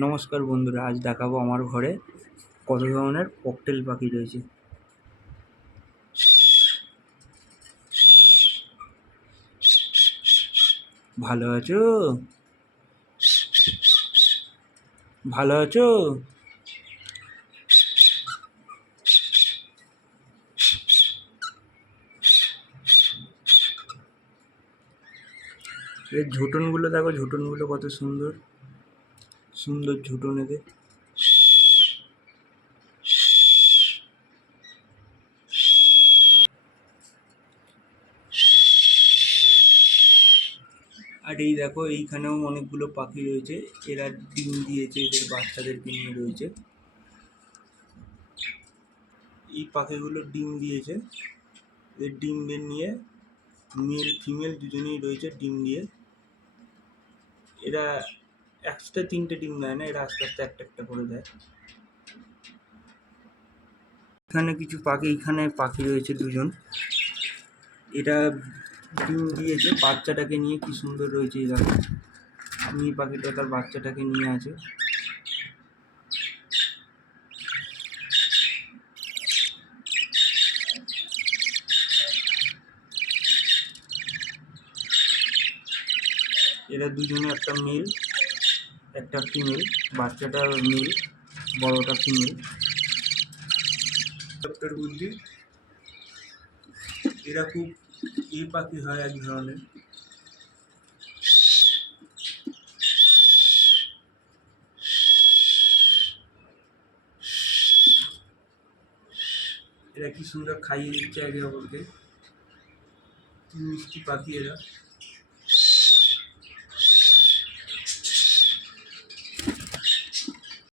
নমস্কার বন্ধুরা, আজ দেখাবো আমার ঘরে কত ধরনের ককটেল পাখি রয়েছে। ভালো আছো? ভালো আছো? এর ঝুটনগুলো দেখো, ঝুটনগুলো কত সুন্দর সুন্দর ঝুটন এদের। আর এই দেখো, এইখানেও অনেকগুলো পাখি রয়েছে। এরা ডিম দিয়েছে, এদের বাচ্চাদেরকে নিয়ে রয়েছে। এই পাখিগুলো ডিম দিয়েছে, এদের ডিমদের নিয়ে মেল ফিমেল দুজনেই রয়েছে ডিম দিয়ে। এরা একসাথে তিনটে ডিম দেয় না, এরা আস্তে আস্তে একটা একটা করে দেয়। এখানে কিছু পাখি, এখানে পাখি রয়েছে দুজন। এটা ডিম দিয়েছে, বাচ্চাটাকে নিয়ে কি সুন্দর রয়েছে। এই দেখো, মেয়ে পাখিটা তার বাচ্চাটাকে নিয়ে আছে। এরা দুজনে, একটা মেল একটা ফিমেল। বাচ্চাটা মেল, বড়টা ফিমেল। বুদ্ধি, এরা খুব পাখি হয় এক ধরনের। এরা কি সুন্দর খাইয়ে দিচ্ছে একে অপরকে, কি মিষ্টি পাখি এরা।